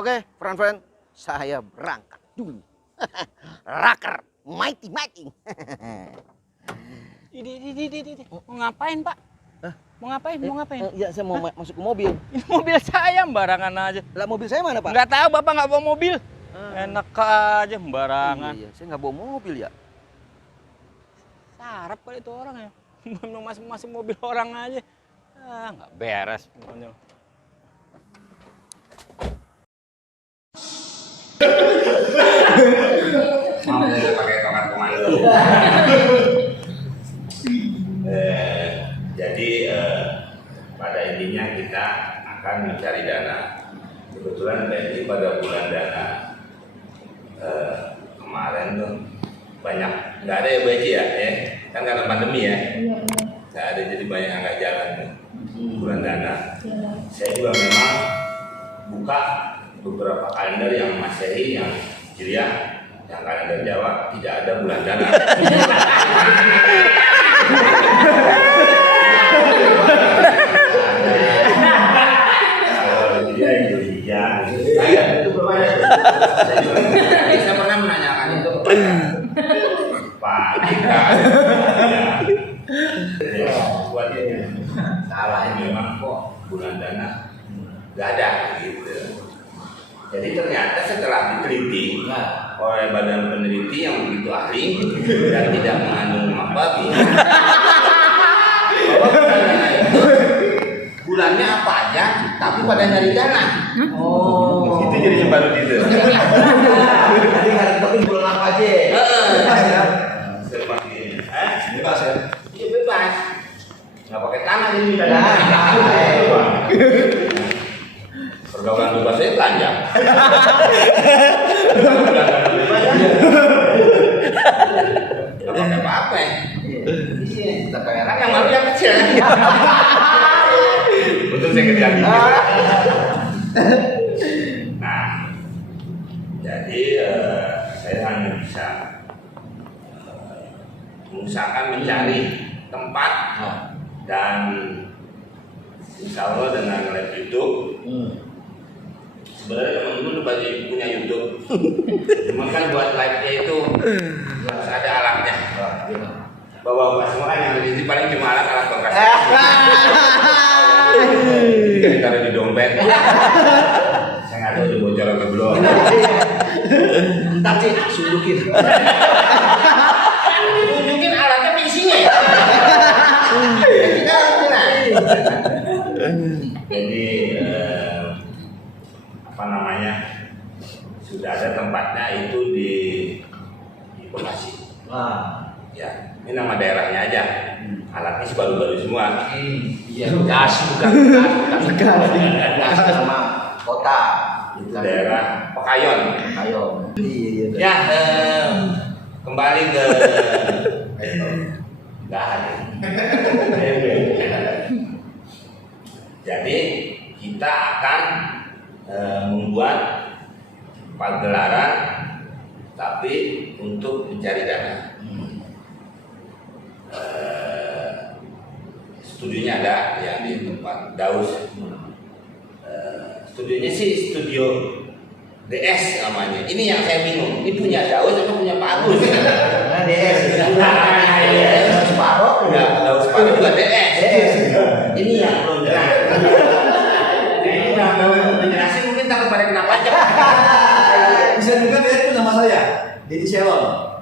Oke, friend-friend, saya berangkat dulu. Raker, mighty. Ini. Mau ngapain, Pak? Hah? Mau ngapain? Iya, saya mau masuk ke mobil. Ini mobil saya barangan aja. Lah, mobil saya mana, Pak? Nggak tahu, Bapak nggak bawa mobil. Enak aja barangan. Iya, saya nggak bawa mobil ya. Sarap kali itu orang ya. Mau masuk mobil orang aja. Nggak beres. Mau pakai tongkat komando. Jadi pada intinya kita akan mencari dana. Kebetulan BNI pada bulan dana kemarin tuh banyak, nggak ada ya BNI ya, kan karena pandemi ya, nggak ada, jadi banyak yang nggak jalan tuh bulan dana. Saya juga memang buka beberapa kalender yang Masehi, yang Hijriah, yang kalender Jawa tidak ada bulan dana. Kalau dia itu hijau. Itu belum ada. Saya pernah menanyakan itu kepada Pak Jika. Buat dia salah, memang kok bulan dana nggak ada gitu. Jadi ternyata setelah diteliti oleh badan peneliti yang begitu ahli dan tidak mengandung lemak babi, bahwa bulan dana itu bulannya apa aja, tapi pada nyari dana. Oh, itu jadinya baru gitu. Jadi hari penting bulan apa aja? Seperti ini. Bebas ya? Iya bebas. Nggak pakai tanah ini dana. Pergaulan bebas saya belanja. Nggak pakai apa-apa ya. Iya, kayak kan yang malu yang kecil. Untung saya kerja gini. Nah, jadi saya hanya bisa mengusahakan mencari tempat dan insya Allah dengan live YouTube. Sebenarnya teman-teman udah punya YouTube, cuma kan buat live-nya itu harus ada alatnya. Bawa semua kan yang di paling cuma alat bangkas. Jadi taruh di dompet. Saya nggak tahu udah bocor atau belum. Entar sih, sundukin. Tunjukin alatnya isinya ya. Kita jadi apa namanya, sudah ada tempatnya itu di Bekasi. Ya, ini nama daerahnya aja. Alatnya sih baru-baru semua. Iya, gas bukan gas sama kota. Itu daerah Pekayon. Ayo. Iya. Ya, kembali ke nggak ada. Jadi kita akan membuat pagelaran, tapi untuk mencari dana. Studionya ada ya di tempat Daus. Studionya sih studio DS namanya. Ini yang saya bingung. Ini punya Daus atau punya Pak Agus? Nah, DS. Separuh. Enggak, Daus Pak Agus juga DS. Ini yang belum jelas. Ini belum dijelasin, mungkin takut pada kena pajak. Bisa juga dia itu nama saya. Dedi Shelon.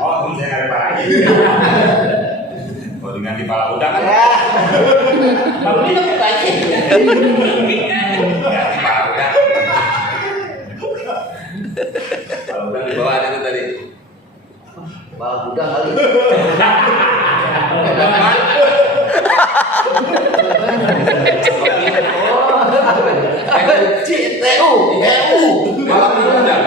Oh, bisa nggak ada lagi. Mau diganti pala udang kan? Kalau ini aku baca. Ganti pala udang. Pala udang di bawah ada tuh tadi. Bal gudang kali. CTU, malam udang.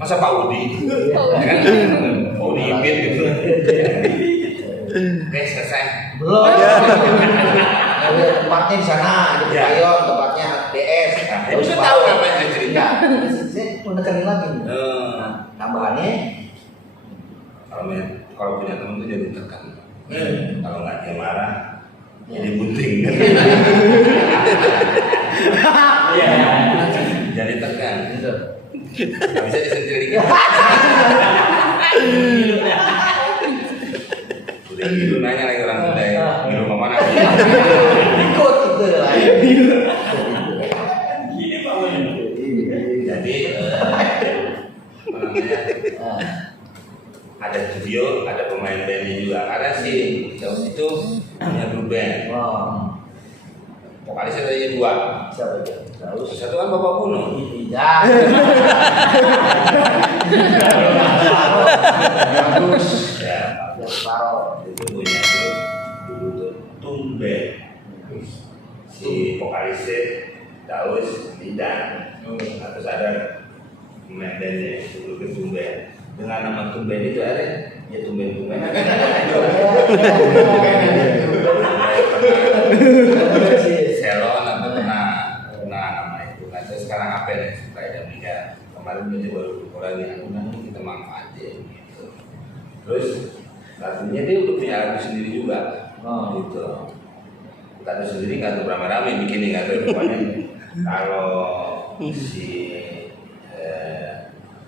Masa Pak Udi? Pak Udi Ipin gitu. Oke, selesai. Belum. Tempatnya di sana, di Pekayon, tempatnya DS. Itu tahu apa yang saya cerita. nekenin lagi nih. Nah, Tambahannya kalau punya teman tuh jadi tekan. Kalau nggak dia marah, jadi bunting. Jadi tekan. gitu. Nggak bisa disentil dikit. Udah gitu nanya lagi orang Sunda ya, ngilu kemana? Ikut gitu lah. Jadi apa namanya? Ada studio, ada pemain bandnya juga. Ada sih, Daus itu punya grup band. Wow. Vokalisnya tadi 2. Siapa itu? Tahu. Satu kan Bapak Puno. Tidak. Bagus. Ya, Paro. itu punya grup dulu tuh Tumben. Si vokalisnya Daus Lidan. Nah, terus ada pemain bandnya itu grup Tumben. Dengan nama Tumben itu ada ya Tumben-Tumben. Selon atau pernah nama itu. Nah, terus sekarang apa nih supaya Damika kemarin mencoba mengurangi nanti kita manfaatin gitu. Terus lagunya dia udah punya lagu sendiri juga, gitu. Lagu sendiri nggak tuh rame-rame bikin nggak tuh pokoknya. Kalau si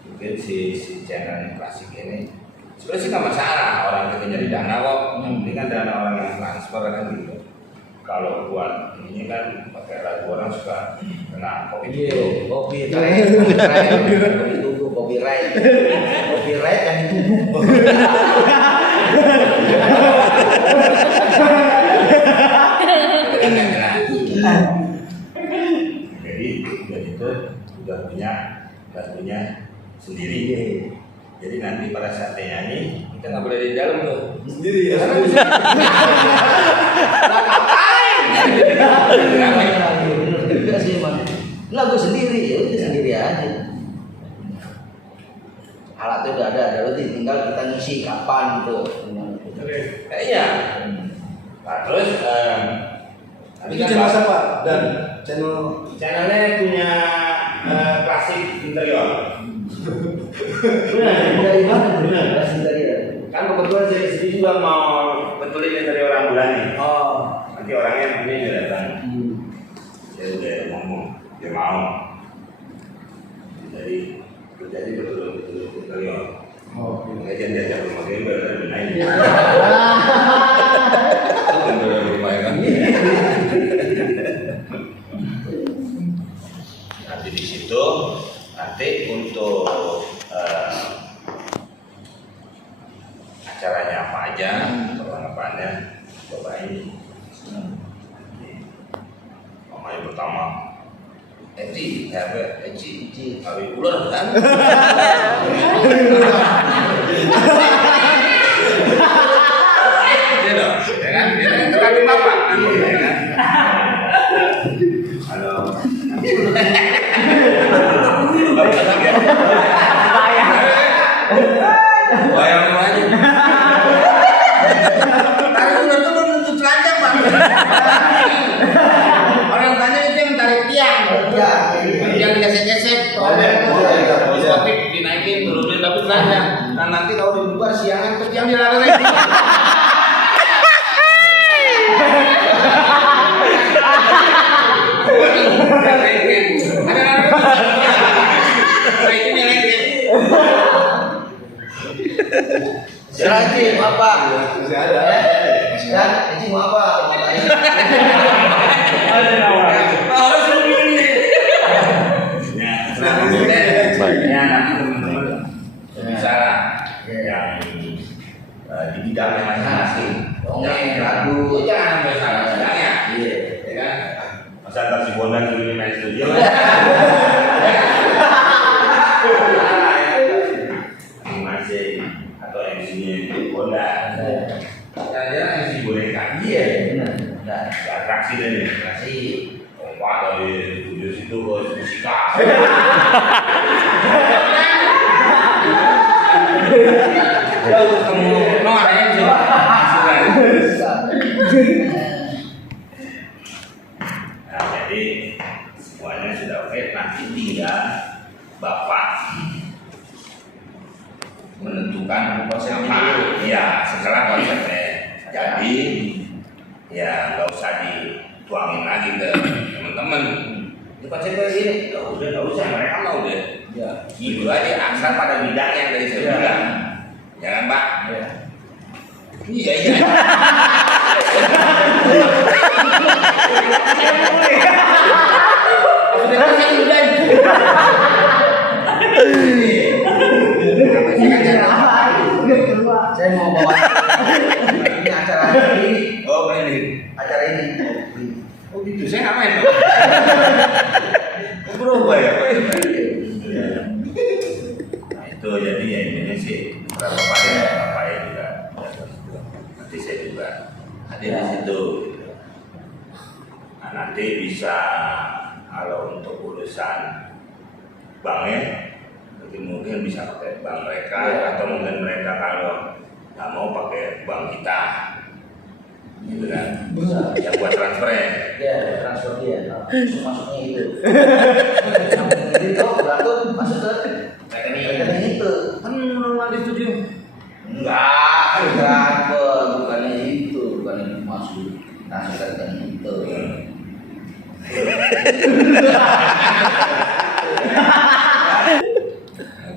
mungkin si channel klasik ini sebenarnya sih nggak masalah orang kita nyari dana kok. Ini kan dana orang yang transfer kan gitu. Kalau buat ini kan pakai lagu orang suka kena copyright. Copyright yang dituduh. Jadi udah itu udah punya lagunya sendiri. Jadi nanti pada saat dia nyanyi kita nggak boleh di dalam tuh. Sendiri ya. Enggak sih emang. Lagu sendiri ya udah sendiri aja. Alatnya udah ada berarti tinggal kita ngisi kapan gitu. Iya. Nah, terus Itu channel siapa? Dan channelnya punya klasik interior. Dari mana tuh? Dari Kan kebetulan saya sendiri juga mau betulin interior ambulan nih. Oh. Nanti orangnya ini udah datang. Saya udah ngomong dia mau. Jadi betul interior. Oh, Nggak jadi diajak rumah dia udah naik. Interior rumah ya kan. Nanti di situ nanti untuk acaranya apa aja, perlengkapannya coba ini. Namanya pertama Eci, kali ular kan? Iya dong, ya kan? Dia kan kali bapak, ya kan? Halo. Bayang aja. Tarik ular tuh belum tentu telanjang, Bang. Orang tanya itu yang tarik tiang. Yang gesek-gesek. Topik dinaikin, turunin tapi telanjang. Nah nanti kalau dibubar siangan terus yang dilarang. Serati mau apa? masih ada. Dan ini mau apa? Ada nama. Ya, nanti teman-teman bisa yang di bidangnya masing-masing. Dongeng, lagu. Jangan sampai salah bidangnya. Iya. Ya kan? Masa antar si Bondan dulu main studio. Masing atau MC-nya Bondan. Kalian MC boneka. Iya, benar. Nah, Atraksi deh nih. kasih. Wah, dari studio situ ke musika. Kalau ketemu Noah ya coba. Nah, jadi semuanya sudah oke. Nanti tinggal Bapak menentukan Konsepnya apa. dulu. Iya, setelah konsepnya. Jadi ya nggak usah dituangin lagi ke teman-teman. Ini konsepnya gini, nggak usah, mereka mau deh. Ya. Gitu aja, asal pada bidangnya yang tadi saya Iya. bilang. Ya kan Pak? Ya. Iya, iya. Saya mau bawa ini acara ini, Oh, ini. acara ini. Oh gitu, saya ngapain Pak? Berubah ya Pak? Nah itu jadi ya ini sih berapa Pak ya juga. Nanti saya juga hadir di situ. Nah nanti bisa kalau untuk urusan banknya nanti mungkin bisa pakai bank mereka atau mungkin mereka kalau nggak mau pakai bank kita, gitu kan? Yang buat transfer ya. Ya, transfer dia. Masuknya itu. Yang penting itu beratur masuk ke rekening itu. Kan nggak disetujui. Enggak, transfer bukannya itu, bukannya masuk transfer ke rekening itu.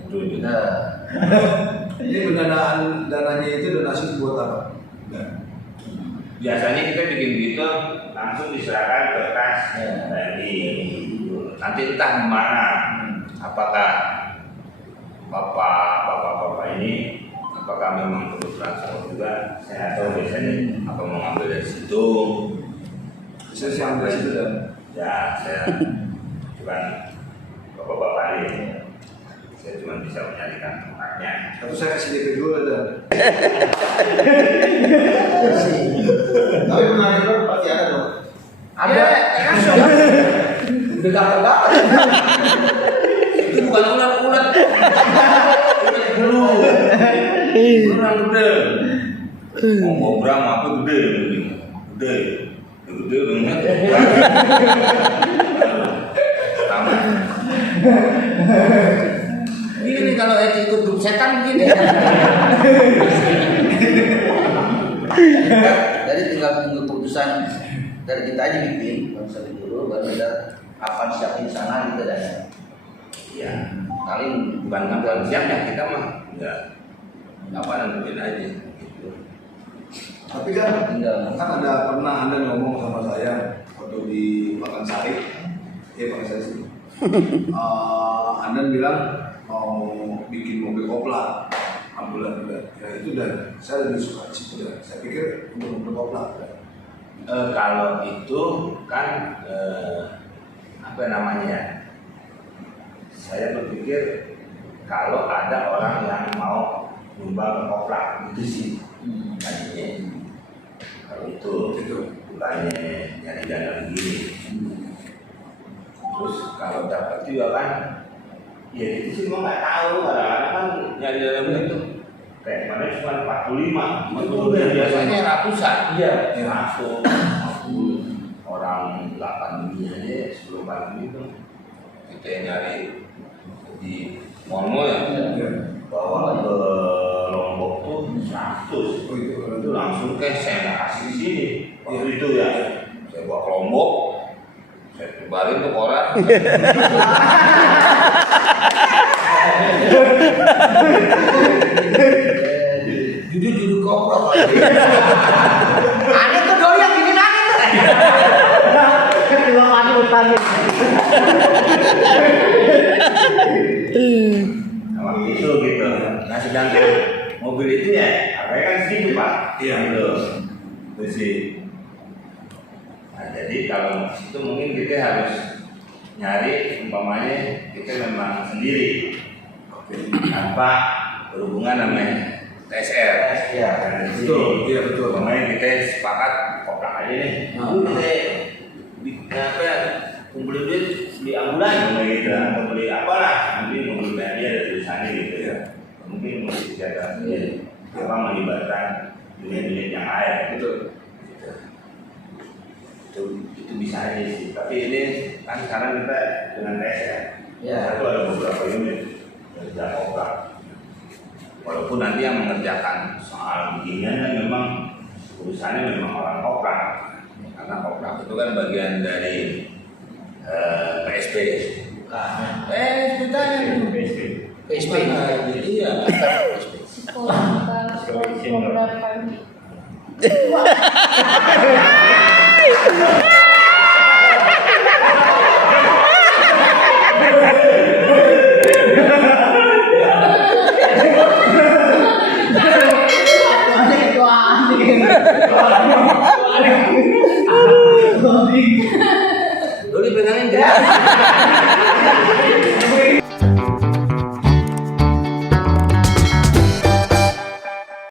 Itu juga. Nah, Ini pendanaan dananya itu donasi buat apa? Enggak. Biasanya kita bikin gitu langsung diserahkan ke kas Ya. TNI. Nanti entah kemana. Apakah bapak ini apakah memang perlu transfer juga? Saya tahu biasanya apa mau ngambil dari situ. Saya sih ambil situ dan Ya saya bukan bapak-bapak ini. Saya cuma bisa menyarikan tempatnya. atau saya kasih DP dulu dan tapi pernah itu pasti ada dong. Ada, langsung. Udah gampang. Itu bukan ulat-ulat. Dulu. Orang gede. Mau ngobrol apa gede ini? Gede. Gede banget. Pertama. Ini nih kalau ikut grup setan begini. Jadi tinggal tunggu keputusan dari kita aja bikin konsep dulu baru kita kapan siapin sana gitu dan Ya, paling bukan kapan siapnya kita mah enggak. Apa nentuin aja gitu. tapi kan tinggal kan ada pernah Anda ngomong sama saya waktu di Makan Sari, Makan Sari sih. Anda bilang mau bikin mobil kopla, ambulan udah. Ya itu dan saya lebih suka di situ dan saya pikir untuk mobil kopla. Kalau itu kan apa namanya ya? Saya berpikir kalau ada orang yang mau nyumbang ke kopla itu sih tadinya. Kalau itu bukannya nyari dana begini. Terus kalau dapat juga kan, ya itu sih gua nggak tahu. Kadang-kadang kan nyari dana begitu. Kayak kemarin cuma 45, itu biasanya ratusan. iya Masuk orang 8 dunia aja sebelum pandemi itu kita nyari di mall-mall ya bawa ke Lombok tuh 100 itu langsung cash saya nggak kasih di sini waktu itu ya saya bawa ke Lombok saya tebarin tuh orang judul kopro aneh tuh doi yang bikin aneh tuh terima kasih utangin nah, waktu itu gitu nah sedangkan mobil itu ya harganya kan segitu Pak Iya. gitu itu sih nah jadi kalau itu mungkin kita harus nyari umpamanya kita memang sendiri tanpa berhubungan namanya TSR Iya, betul, iya, betul. Umpamanya kita sepakat koprak aja nih kita kumpulin duit beli ambulan gitu atau beli apalah nanti mobil dia ada tulisannya gitu ya mungkin mesti jaga apa melibatkan unit-unit yang lain Betul. itu bisa aja sih tapi ini kan sekarang kita dengan TSR Ya. satu ada beberapa unit dari koprak walaupun walaupun nanti yang mengerjakan soal beginian memang urusannya memang orang koprak, karena koprak itu kan bagian dari PSP. PSP tanya PSP. jadi ya. Psikoprografi.